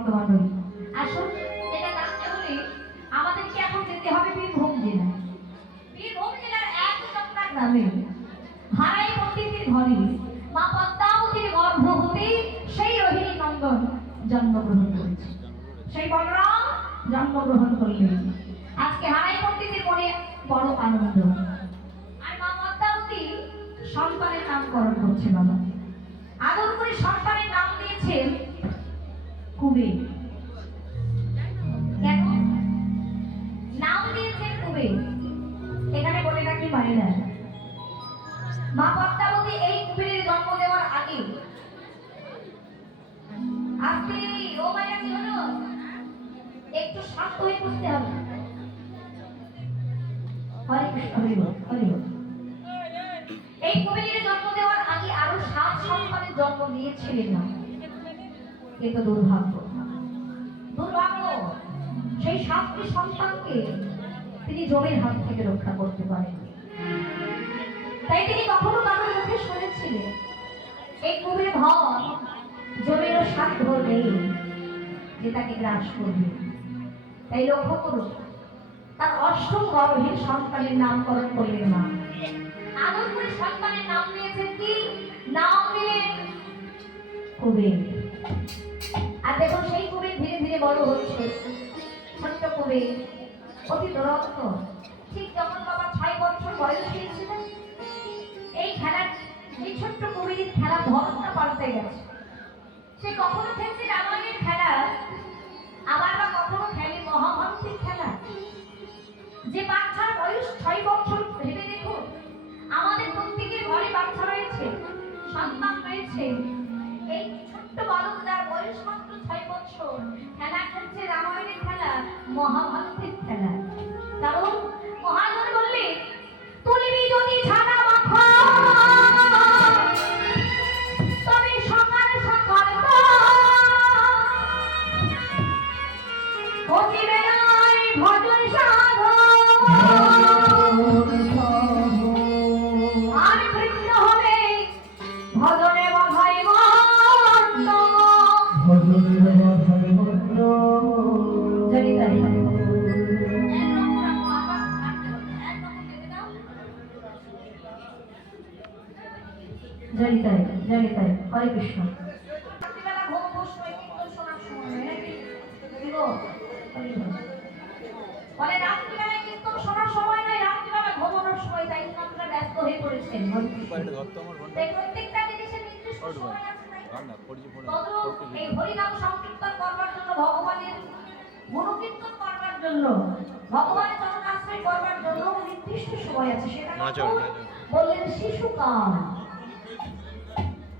ভক্তমণ্ডলী, আসুন এটা জানতে হলে আমাদেরকে এখন যেতে হবে বীরভূম জেলায়। বীরভূম জেলার এক চক্রা গ্রামে হারাই পণ্ডিতের ঘরে মা পদ্মাবতীর গর্ভ হতে সেই রোহিণী নন্দন জন্মগ্রহণ করেছে, সেই বলরাম জন্মগ্রহণ করলেন। আজকে হারাই পণ্ডিতের মনে বড় আনন্দ। আর মা পদ্মাবতী সন্তানের নামকরণ করছে। বাবা আদর করে সন্তানের নাম দিয়েছেন কুবের। কেন নাম দিয়েছেন কুবের? এখানে বলে রাখি মায়েরা, মা পদ্মাবতী এই কুবেরের জন্ম দেওয়ার আগে আজকে ও মায়েরা কি হলো, একটু শান্ত হয়ে বসতে হবে। হরে কৃষ্ণ, হরে বল, হরে বল। এই কুবেরের জন্ম দেওয়ার আগে আরো 7 সন্তানের জন্ম দিয়েছিলেন না। এ তো দুর্ভাগ্য, দুর্ভাগ্য। সেই 7টি সন্তানকে তিনি জমের হাত থেকে রক্ষা করতে পারেন। তাই তিনি কখনো কারোর মুখে শুনেছিলেন এই কুবের ঘর জমেরও সাধ্য নেই যে তাকে গ্রাস করবে। তাই লক্ষ্য করুন, তার 8ম গর্ভের সন্তানের নামকরণ করলেন মা। আদর করে সন্তানের নাম দিয়েছেন কি? নাম দিলেন কুবের। আর দেখুন সেই কুবের ধীরে ধীরে বড় হচ্ছে। ছোট্ট কুবের অতি দুরন্ত। ঠিক যখন বাবা 6 বছর বয়স হয়েছিল, এই খেলা, এই ছোট্ট কুবেরের খেলা ধরনটা পাল্টে গেছে। সে কখনো খেলছে রামায়ণের খেলা, আবার বা কখনো খেলে মহাভারতের খেলা। যে বাচ্চার বয়স 6 বছর, ভেবে দেখুন আমাদের প্রত্যেকের ঘরে বাচ্চা রয়েছে, সন্তান রয়েছে। এই ছোট্ট বালক যার বয়স মাত্র 6 বছর খেলা খেলছে রামায়ণের খেলা, মহাভারতের খেলা। কারণ মহাজন বললে তুলবি যদি ছানা মাখা তবে সকাল সকাল অতি বেলায় ভজন সাধন আর কৃষ্ণ হবে ভজনে বাধাই মন্দ, ভজনে বাধাই মন্দ। জয় তাই জয় তাই, হরে কৃষ্ণ। রাত্রিবেলা ঘুম বসবে কিন্তু শোনার সময় নাকি বলে রাত্রিবেলায় কিন্তু শোনার সময় নয়, রাত্রিবেলা ঘুমানোর সময়। তাই আপনারা ব্যস্ত হয়ে পড়েছেন। প্রত্যেকটা জিনিসের নির্দিষ্ট সময় আছে। এই হরিনাম সংকীর্তন করবার জন্য, ভগবানের গুণকীর্তন করবার জন্য, ভগবানের চরণাশ্রয় করবার জন্য নির্দিষ্ট সময় আছে। সেটা বললেন শিশুকাল।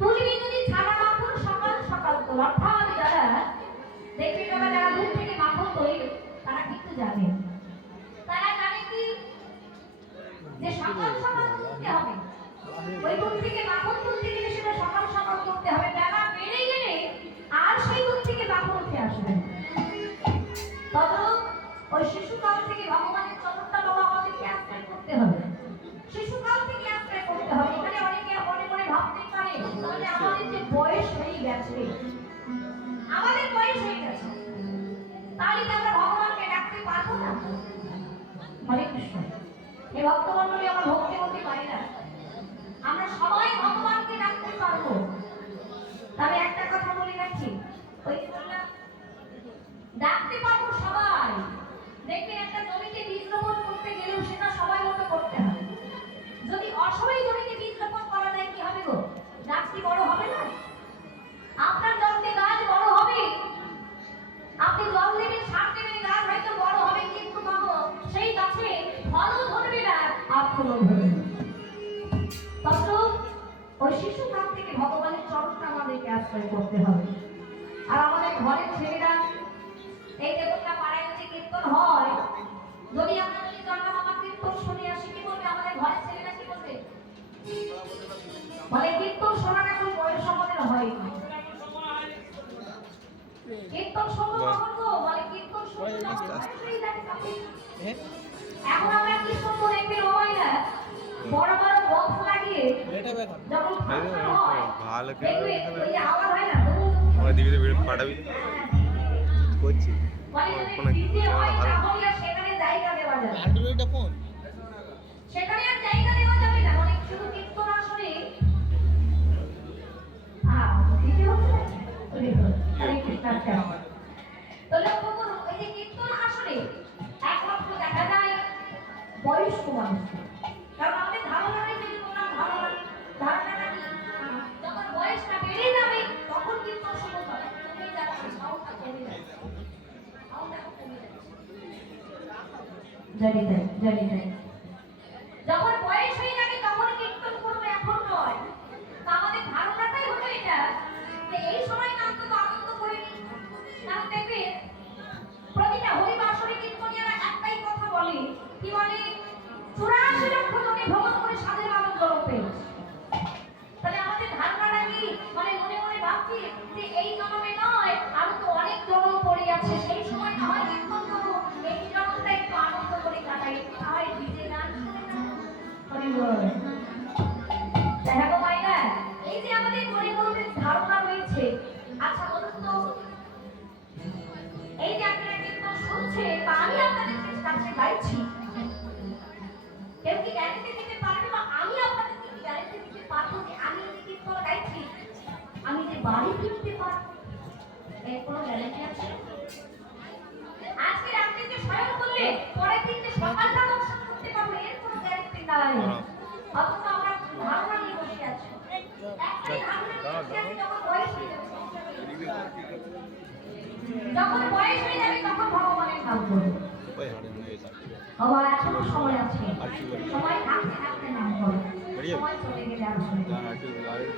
তুমি যদি ছানা মাখন সকাল সকাল তো, অর্থাৎ যারা দেখবে বাবা, যারা দূর থেকে মাখন তৈরি, তারা কিন্তু জানে, তারা জানে কি যে সকাল সকাল করতে হবে। ওই দুধ থেকে মাখন তুলতে গেলে সেটা সকাল সকাল করতে হবে। বেলা বেড়ে গেলে আর সেই দুধ থেকে মাখন উঠে আসবে। তখন ওই শিশুকাল থেকে ভগবানের চরণটা বাবা আমাদেরকে আশ্রয় করতে হবে। শিশুকাল থেকে আশ্রয় করতে হবে। এখানে অনেকে মনে মনে ভাবতে পারে তাহলে আমাদের যে বয়স হয়ে গেছে, আমাদের বয়স হয়ে গেছে, তাহলে কি আমরা ভগবানকে ডাকতে পারবো না? হরে কৃষ্ণ। এই ভক্তমণ্ডলী আমার ভক্তি বলতে পারি না, আমরা সবাই ভগবানকে ডাকতে পারবো। তবে একটা কথা বলে রাখছি, ওই ডাকতে পারবো সবাই। দেখবেন একটা জমিতে বীজ রোপণ করতে গেলেও সেটা সবাই মতো করতে হয়। যদি অসবাই জমিতে বীজ রোপণ করা যায় কি হবে গো? গাছ কি বড় হবে না? আপনার জমিতে গাছ বড় হবে, আপনি জল দেবেন, সার দেবেন, গাছ হয়তো বড় হবে, কিন্তু বাবা সেই গাছে ফলও ধরবে না, আর ফুলও ধরবে না। তখন ওই শিশুকাল থেকে ভগবানের চরণটা আমাদেরকে আশ্রয় করতে হবে। আর আমাদের ঘরের ছেলেরা, এই দেবতা পাড়ায় যে কীর্তন হয়, যদি আমরা যদি জন্ম মামা কীর্তন শুনে আসি, কি বলবে আমাদের ঘরের ছেলেরা? কি বলবে? বলে কীর্তন শোনার এখন বয়স আমাদের হয় না। কীর্তন শুনবো কখন গো? বলে কীর্তন শুনতে এখন আমরা কি শুনবো? দেখবে ও না বড় বড় বক্স লাগিয়ে যখন ভালো করে ওই আওয়াজ হয় না, দিবি পাঠাবি করছি মানে যদি ডিজে হয় তাহলে আর সেখানে জায়গা দেওয়া যাবে না। অ্যান্ড্রয়েডটা ফোন সেখানে আর জায়গা দেওয়া যাবে না, মানে শুধু কীর্তন আসলে ডিজে হচ্ছে হরে কৃষ্ণ। তো লক্ষ্য করুন এই যে কীর্তন আসলে একমাত্র দেখা যায় বয়স্ক মানুষ, কারণ আমাদের ধারণা নেই যদি তোমরা ধারণাটা কি যখন বয়সটা বেড়ে যাবে তখন কীর্তন শুরু করে কমে যাচ্ছে, সাউন্ডটা কমে যাচ্ছে, সাউন্ডটা কমে যাচ্ছে, জানি তাই যখন বয়স হয়ে যাবে তখন কীর্তন করবে, এখন নয়। তো আমাদের ধারণাটাই হলো এটা যে এই সময় অন্তত আনন্দ করে নি। কারণ দেখবে প্রতিটা হরিবাসরে কীর্তনীয়রা একটাই কথা বলে, কি বলে 84 লক্ষ জনে ভ্রমণ করে সাধের মানব জন্ম পেয়েছে। তাহলে আমাদের ধারণাটা কি মানে মনে মনে ভাবছি যে এই জন্মে নয় আরো তো অনেক জন্ম পড়ে আছে, সেই সময় না হয় কীর্তন করবো, এই জন্মটা একটু আনন্দ করে কাটাই, হয় ডিজে গান শুনে না দেখো ভাইরা। এই যে আমাদের মনে মধ্যে ধারণা রয়েছে, আচ্ছা বলুন তো এই যে আপনারা কীর্তন শুনছে বা আমি আপনাদের কাছে গাইছি, কেউ কি গ্যারেন্টি দিতে পারবে বা আমি আপনাদের কি গ্যারেন্টি দিতে পারবো যে আমি এই কীর্তন গাইছি আমি যে বাড়ি ফিরতে পারবো? এর কোনো গ্যারেন্টি আছে? আজকে রাত্রে যে স্বয়ং করলে পরের দিন যে সকালটা দর্শন করতে পারবো এর কোনো গ্যারেন্টি নাই। অথচ আমরা ধারণা নিয়ে বসে আছি, একটাই ধারণা নিয়ে বসে আছি, যখন বয়স হয়ে যাবে তখন ভগবানের নাম করবো। আমার এখনো সময় আছে, সময় থাকতে থাকতে নাম করো, সময় চলে গেলে আর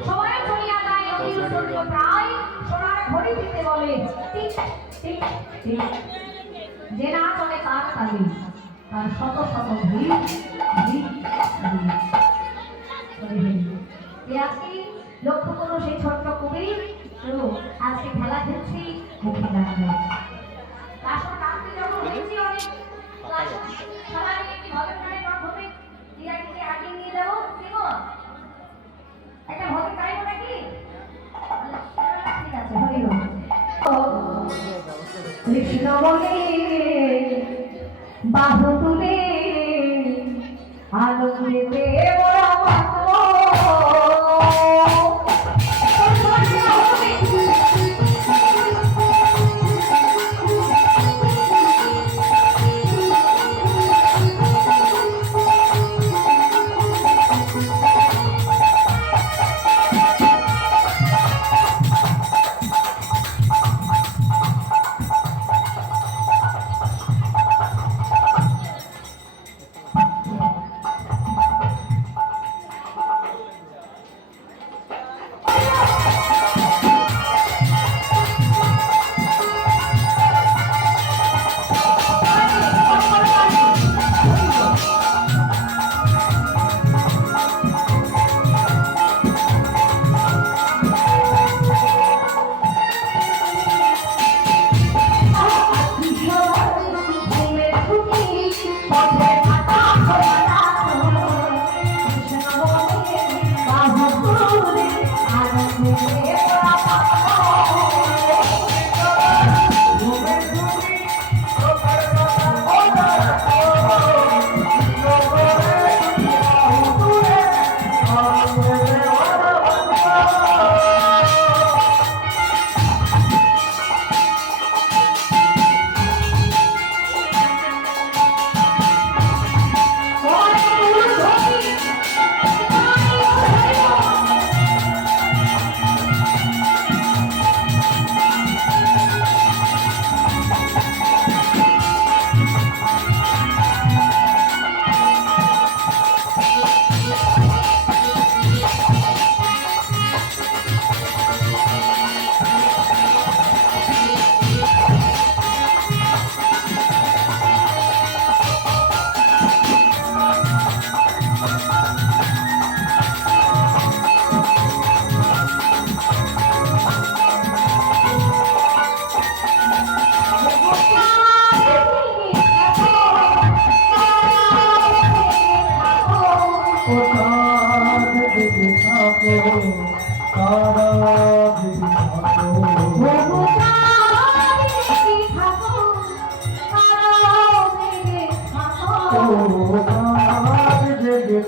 সময় চলিয়া যায় অতি সূর্য প্রায় সোনার ঘড়ি দিতে বলে টিক টিক টিক, যে না চলে তার তালি তার শত শত ভিড় ভিড় আজকে লক্ষ্য করো সেই ছোট্ট কবি শুরু আজকে খেলা খেলছি মুখে লাগবে আসলে কালকে যখন হয়েছি অনেক সবাই একটি ভদ্রকারের মাধ্যমে দিয়াকে আগে নিয়ে যাবো, ঠিক একটা ভদ্রকারী নাকি ঠিক আছে হয়ে গেল। কৃষ্ণ বলে বাহু তুলে আনন্দে ওরা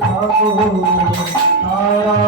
থাকো তারা